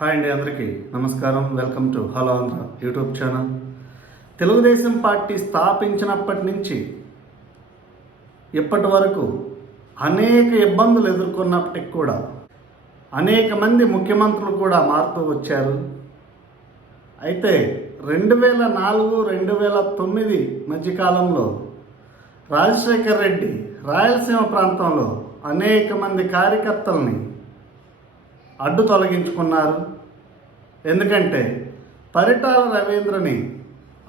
Hi అండి, అందరికీ నమస్కారం. Welcome to hello Andhra YouTube channel. Telugu Desam party స్థాపించినప్పటి నుంచి ఇప్పటి వరకు అనేక ఇబ్బందులు ఎదుర్కొన్నప్పటికి కూడా అనేక మంది ముఖ్యమంత్రులు కూడా మారుతూ వచ్చారు. అయితే 2004, 2009 మధ్యకాలంలో రాజశేఖర్ రెడ్డి రాయలసీమ ప్రాంతంలో అనేక మంది కార్యకర్తల్ని అడ్డు తొలగించుకున్నారు. ఎందుకంటే పరిటాల రవీంద్రని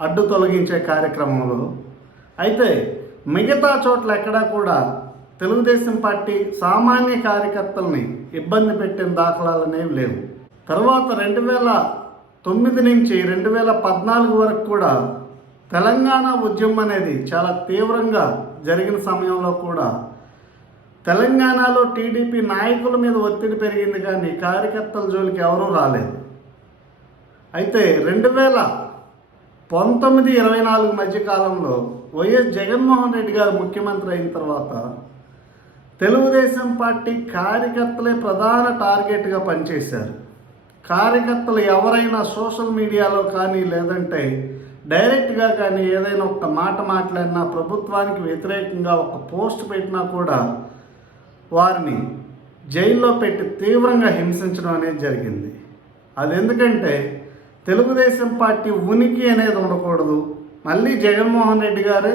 అడ్డు తొలగించే కార్యక్రమంలో. అయితే మిగతా చోట్ల ఎక్కడా కూడా తెలుగుదేశం పార్టీ సామాన్య కార్యకర్తల్ని ఇబ్బంది పెట్టిన దాఖలాలు అనేవి లేవు. తర్వాత 2009 నుంచి 2014 వరకు కూడా తెలంగాణ ఉద్యమం అనేది చాలా తీవ్రంగా జరిగిన సమయంలో కూడా తెలంగాణలో టీడీపీ నాయకుల మీద ఒత్తిడి పెరిగింది, కానీ కార్యకర్తల జోలికి ఎవరూ రాలేదు. అయితే 2019, 24 మధ్యకాలంలో వైఎస్ జగన్మోహన్ రెడ్డి గారు ముఖ్యమంత్రి అయిన తర్వాత తెలుగుదేశం పార్టీ కార్యకర్తలే ప్రధాన టార్గెట్గా పనిచేశారు. కార్యకర్తలు ఎవరైనా సోషల్ మీడియాలో కానీ లేదంటే డైరెక్ట్గా కానీ ఏదైనా ఒక మాట మాట్లాడినా, ప్రభుత్వానికి వ్యతిరేకంగా ఒక పోస్ట్ పెట్టినా కూడా వారిని జైల్లో పెట్టి తీవ్రంగా హింసించడం అనేది జరిగింది. అది ఎందుకంటే తెలుగుదేశం పార్టీ ఉనికి అనేది ఉండకూడదు, మళ్ళీ జగన్మోహన్ రెడ్డి గారే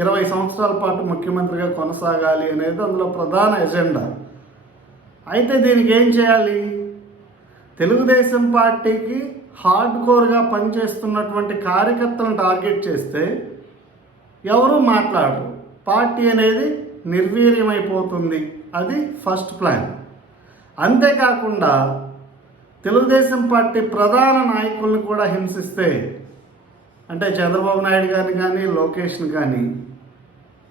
20 సంవత్సరాల పాటు ముఖ్యమంత్రిగా కొనసాగాలి అనేది అందులో ప్రధాన ఎజెండా. అయితే దీనికి ఏం చేయాలి? తెలుగుదేశం పార్టీకి హార్డ్ కోర్గా పనిచేస్తున్నటువంటి కార్యకర్తలను టార్గెట్ చేస్తే ఎవరూ మాట్లాడరు, పార్టీ అనేది నిర్వీర్యమైపోతుంది. అది ఫస్ట్ ప్లాన్. అంతేకాకుండా తెలుగుదేశం పార్టీ ప్రధాన నాయకులను కూడా హింసిస్తే, అంటే చంద్రబాబు నాయుడు గారిని కానీ లోకేష్ని కానీ,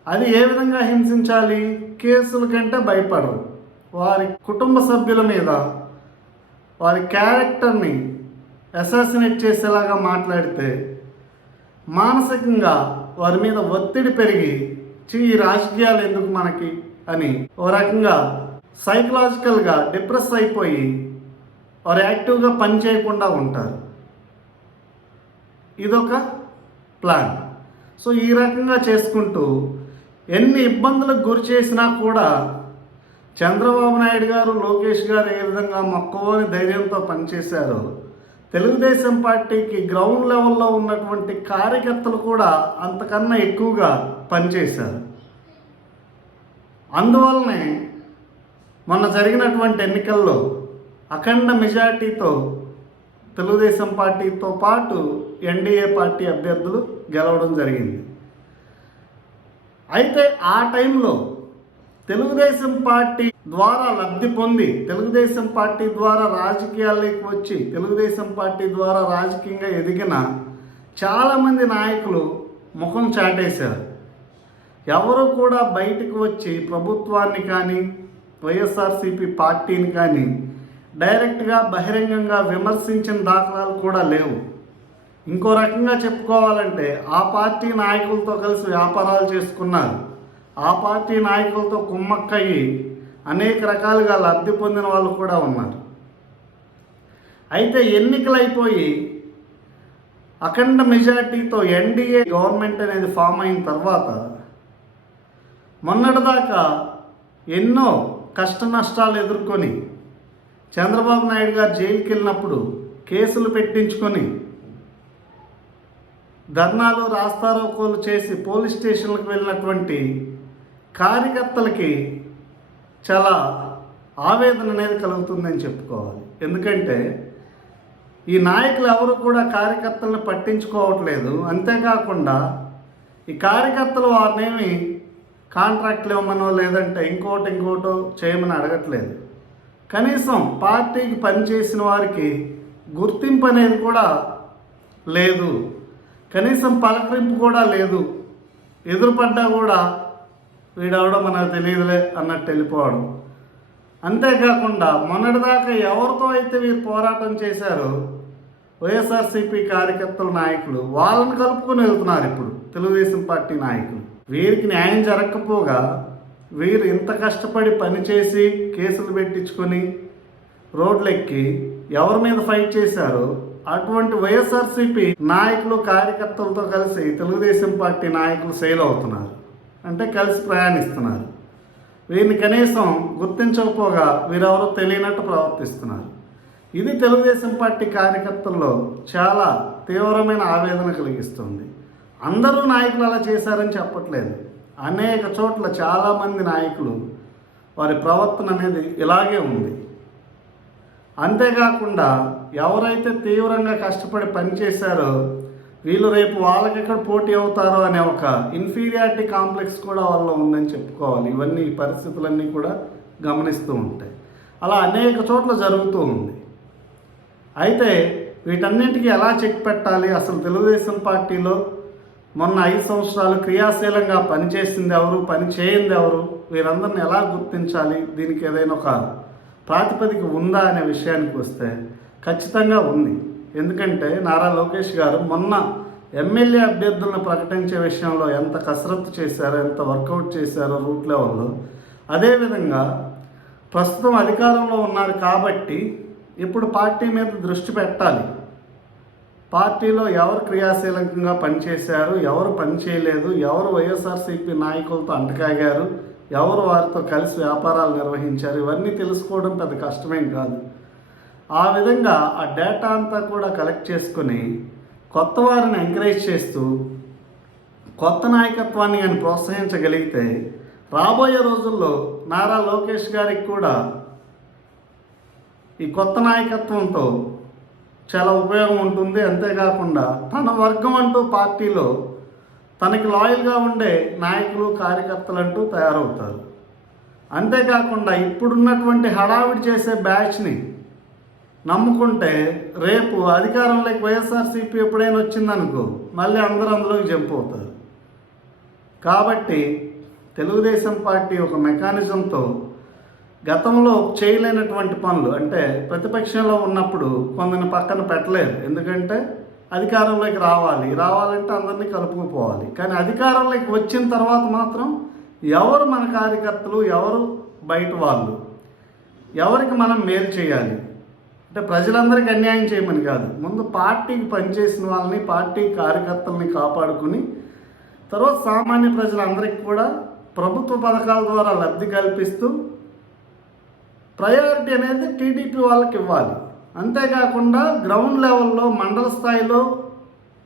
అది ఏ విధంగా హింసించాలి? కేసుల కంటే భయపడరు. వారి కుటుంబ సభ్యుల మీద వారి క్యారెక్టర్ని అసాసినేట్ చేసేలాగా మాట్లాడితే మానసికంగా వారి మీద ఒత్తిడి పెరిగి ఈ రాజకీయాలు ఎందుకు మనకి అని ఓ రకంగా సైకలాజికల్గా డిప్రెస్ అయిపోయి వారు యాక్టివ్గా పని చేయకుండా ఉంటారు. ఇదొక ప్లాన్. సో ఈ రకంగా చేసుకుంటూ ఎన్ని ఇబ్బందులకు గురి చేసినా కూడా చంద్రబాబు నాయుడు గారు, లోకేష్ గారు ఏ విధంగా మొక్కవోని ధైర్యంతో పనిచేశారో, తెలుగుదేశం పార్టీకి గ్రౌండ్ లెవెల్లో ఉన్నటువంటి కార్యకర్తలు కూడా అంతకన్నా ఎక్కువగా పనిచేశారు. అందువల్లనే మొన్న జరిగినటువంటి ఎన్నికల్లో అఖండ మెజార్టీతో తెలుగుదేశం పార్టీతో పాటు ఎన్డీఏ పార్టీ అభ్యర్థులు గెలవడం జరిగింది. అయితే ఆ టైంలో తెలుగుదేశం పార్టీ ద్వారా లబ్ధి పొంది, తెలుగుదేశం పార్టీ ద్వారా రాజకీయాల్లోకి వచ్చి, తెలుగుదేశం పార్టీ ద్వారా రాజకీయంగా ఎదిగిన చాలామంది నాయకులు ముఖం చాటేశారు. ఎవరు కూడా బయటకు వచ్చి ప్రభుత్వాన్ని కానీ వైఎస్ఆర్సీపీ పార్టీని కానీ డైరెక్ట్గా బహిరంగంగా విమర్శించిన దాఖలాలు కూడా లేవు. ఇంకో రకంగా చెప్పుకోవాలంటే ఆ పార్టీ నాయకులతో కలిసి వ్యాపారాలు చేసుకున్నారు, ఆ పార్టీ నాయకులతో కుమ్మక్కయ్యి అనేక రకాలుగా లబ్ధి పొందిన వాళ్ళు కూడా ఉన్నారు. అయితే ఎన్నికలైపోయి అఖండ మెజార్టీతో ఎన్డీఏ గవర్నమెంట్ అనేది ఫామ్ అయిన తర్వాత మొన్నటిదాకా ఎన్నో కష్ట నష్టాలు ఎదుర్కొని చంద్రబాబు నాయుడు గారు జైలుకి వెళ్ళినప్పుడు కేసులు పెట్టించుకొని ధర్నాలు, రాస్తారోకోలు చేసి పోలీస్ స్టేషన్లకు వెళ్ళినటువంటి కార్యకర్తలకి చాలా ఆవేదన అనేది కలుగుతుందని చెప్పుకోవాలి. ఎందుకంటే ఈ నాయకులు ఎవరు కూడా కార్యకర్తలను పట్టించుకోవట్లేదు. అంతేకాకుండా ఈ కార్యకర్తలు వారినేమి కాంట్రాక్ట్లు ఇవ్వమనో లేదంటే ఇంకోటో చేయమని అడగట్లేదు. కనీసం పార్టీకి పనిచేసిన వారికి గుర్తింపు అనేది కూడా లేదు, కనీసం పలకరింపు కూడా లేదు. ఎదురుపడ్డా కూడా వీడవడం మనకు తెలియదులే అన్నట్టు వెళ్ళిపోవడం. అంతేకాకుండా మొన్నటిదాకా ఎవరితో అయితే వీరు పోరాటం చేశారో వైఎస్ఆర్సీపీ కార్యకర్తల నాయకులు, వాళ్ళని కలుపుకొని వెళ్తున్నారు ఇప్పుడు తెలుగుదేశం పార్టీ నాయకులు. వీరికి న్యాయం జరగకపోగా వీరు ఇంత కష్టపడి పనిచేసి కేసులు పెట్టించుకొని రోడ్లెక్కి ఎవరి మీద ఫైట్ చేశారో అటువంటి వైఎస్ఆర్సీపీ నాయకులు కార్యకర్తలతో కలిసి తెలుగుదేశం పార్టీ నాయకులు సేల్ అవుతున్నారు, అంటే కలిసి ప్రయాణిస్తున్నారు. వీరిని కనీసం గుర్తించకపోగా వీరెవరో తెలియనట్టు ప్రవర్తిస్తున్నారు. ఇది తెలుగుదేశం పార్టీ కార్యకర్తల్లో చాలా తీవ్రమైన ఆవేదన కలిగిస్తుంది. అందరూ నాయకులు అలా చేశారని చెప్పట్లేదు. అనేక చోట్ల చాలామంది నాయకులు వారి ప్రవర్తన అనేది ఇలాగే ఉంది. అంతేకాకుండా ఎవరైతే తీవ్రంగా కష్టపడి పనిచేశారో వీళ్ళు రేపు వాళ్ళకెక్కడ పోటీ అవుతారో అనే ఒక ఇన్ఫీరియారిటీ కాంప్లెక్స్ కూడా వాళ్ళలో ఉందని చెప్పుకోవాలి. ఇవన్నీ పరిస్థితులన్నీ కూడా గమనిస్తూ ఉంటాయి. అలా అనేక చోట్ల జరుగుతూ ఉంది. అయితే వీటన్నింటికి ఎలా చెక్ పెట్టాలి, అసలు తెలుగుదేశం పార్టీలో మొన్న 5 సంవత్సరాలు క్రియాశీలంగా పనిచేసింది ఎవరు, పని చేయింది ఎవరు, వీరందరిని ఎలా గుర్తించాలి, దీనికి ఏదైనా ఒక ప్రాతిపదిక ఉందా అనే విషయానికి వస్తే ఖచ్చితంగా ఉంది. ఎందుకంటే నారా లోకేష్ గారు మొన్న ఎమ్మెల్యే అభ్యర్థులను ప్రకటించే విషయంలో ఎంత కసరత్తు చేశారో, ఎంత వర్కౌట్ చేశారో రూట్ లెవెల్లో, అదేవిధంగా ప్రస్తుతం అధికారంలో ఉన్నారు కాబట్టి ఇప్పుడు పార్టీ మీద దృష్టి పెట్టాలి. పార్టీలో ఎవరు క్రియాశీలకంగా పనిచేశారు, ఎవరు పని చేయలేదు, ఎవరు వైఎస్ఆర్సీపీ నాయకులతో అంటకాగారు, ఎవరు వారితో కలిసి వ్యాపారాలు నిర్వహించారు, ఇవన్నీ తెలుసుకోవడం పెద్ద కష్టమేం కాదు. ఆ విధంగా ఆ డేటా అంతా కూడా కలెక్ట్ చేసుకుని కొత్త వారిని ఎంకరేజ్ చేస్తూ కొత్త నాయకత్వాన్ని కానీ ప్రోత్సహించగలిగితే రాబోయే రోజుల్లో నారా లోకేష్ గారికి కూడా ఈ కొత్త నాయకత్వంతో చాలా ఉపయోగం ఉంటుంది. అంతేకాకుండా తన వర్గం అంటూ పార్టీలో తనకి లాయల్గా ఉండే నాయకులు కార్యకర్తలు అంటూ తయారవుతారు. అంతేకాకుండా ఇప్పుడున్నటువంటి హడావిడి చేసే బ్యాచ్ని నమ్ముకుంటే రేపు అధికారంలోకి వైఎస్ఆర్సీపీ ఎప్పుడైనా వచ్చిందనుకో మళ్ళీ అందరూ అందులోకి జంప్ అవుతారు. కాబట్టి తెలుగుదేశం పార్టీ ఒక మెకానిజంతో గతంలో చేయలేనటువంటి పనులు, అంటే ప్రతిపక్షంలో ఉన్నప్పుడు కొందరిని పక్కన పెట్టలేదు. ఎందుకంటే అధికారంలోకి రావాలంటే అందరినీ కలుపుకుపోవాలి. కానీ అధికారంలోకి వచ్చిన తర్వాత మాత్రం ఎవరు మన కార్యకర్తలు, ఎవరు బయట వాళ్ళు, ఎవరికి మనం మేలు చేయాలి, అంటే ప్రజలందరికీ అన్యాయం చేయమని కాదు, ముందు పార్టీకి పనిచేసిన వాళ్ళని, పార్టీ కార్యకర్తల్ని కాపాడుకుని తర్వాత సామాన్య ప్రజలందరికీ కూడా ప్రభుత్వ పథకాల ద్వారా లబ్ధి కల్పిస్తూ ప్రయారిటీ అనేది టీడీపీ వాళ్ళకి ఇవ్వాలి. అంతేకాకుండా గ్రౌండ్ లెవెల్లో, మండల స్థాయిలో,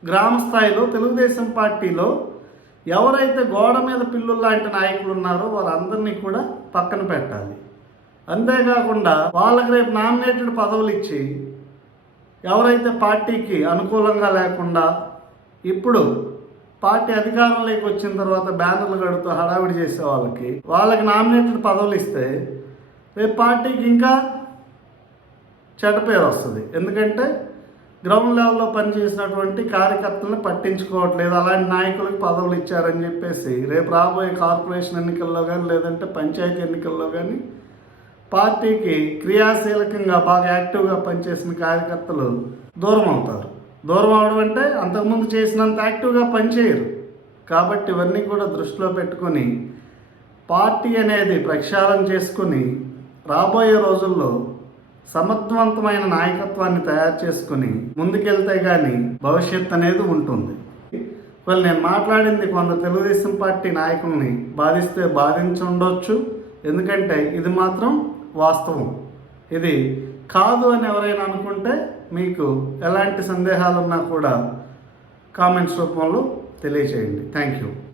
గ్రామ స్థాయిలో తెలుగుదేశం పార్టీలో ఎవరైతే గోడ మీద పిల్లులు లాంటి నాయకులు ఉన్నారో వారందరినీ కూడా పక్కన పెట్టాలి. అంతేకాకుండా వాళ్ళకి రేపు నామినేటెడ్ పదవులు ఇచ్చి ఎవరైతే పార్టీకి అనుకూలంగా లేకుండా ఇప్పుడు పార్టీ అధికారంలోకి వచ్చిన తర్వాత బ్యానర్లు కడుతూ హడావిడి చేసే వాళ్ళకి నామినేటెడ్ పదవులు ఇస్తే రేపు పార్టీకి ఇంకా చెడ్డ పేరు వస్తుంది. ఎందుకంటే గ్రౌండ్ లెవెల్లో పనిచేసినటువంటి కార్యకర్తలను పట్టించుకోవట్లేదు, అలాంటి నాయకులకు పదవులు ఇచ్చారని చెప్పేసి రేపు రాబోయే కార్పొరేషన్ ఎన్నికల్లో కానీ లేదంటే పంచాయతీ ఎన్నికల్లో కానీ పార్టీకి క్రియాశీలకంగా బాగా యాక్టివ్గా పనిచేసిన కార్యకర్తలు దూరం అవుతారు. దూరం అవడం అంటే అంతకుముందు చేసినంత యాక్టివ్గా పనిచేయరు. కాబట్టి ఇవన్నీ కూడా దృష్టిలో పెట్టుకొని పార్టీ అనేది ప్రక్షాళన చేసుకుని రాబోయే రోజుల్లో సమర్థవంతమైన నాయకత్వాన్ని తయారు చేసుకుని ముందుకెళ్తే కానీ భవిష్యత్ అనేది ఉంటుంది. నేను మాట్లాడింది కొంత తెలుగుదేశం పార్టీ నాయకుల్ని బాధిస్తే బాధించుండొచ్చు. ఎందుకంటే ఇది మాత్రం వాస్తవం. ఇది కాదు అని ఎవరైనా అనుకుంటే మీకు ఎలాంటి సందేహాలున్నా కూడా కామెంట్స్ రూపంలో తెలియచేయండి. Thank you.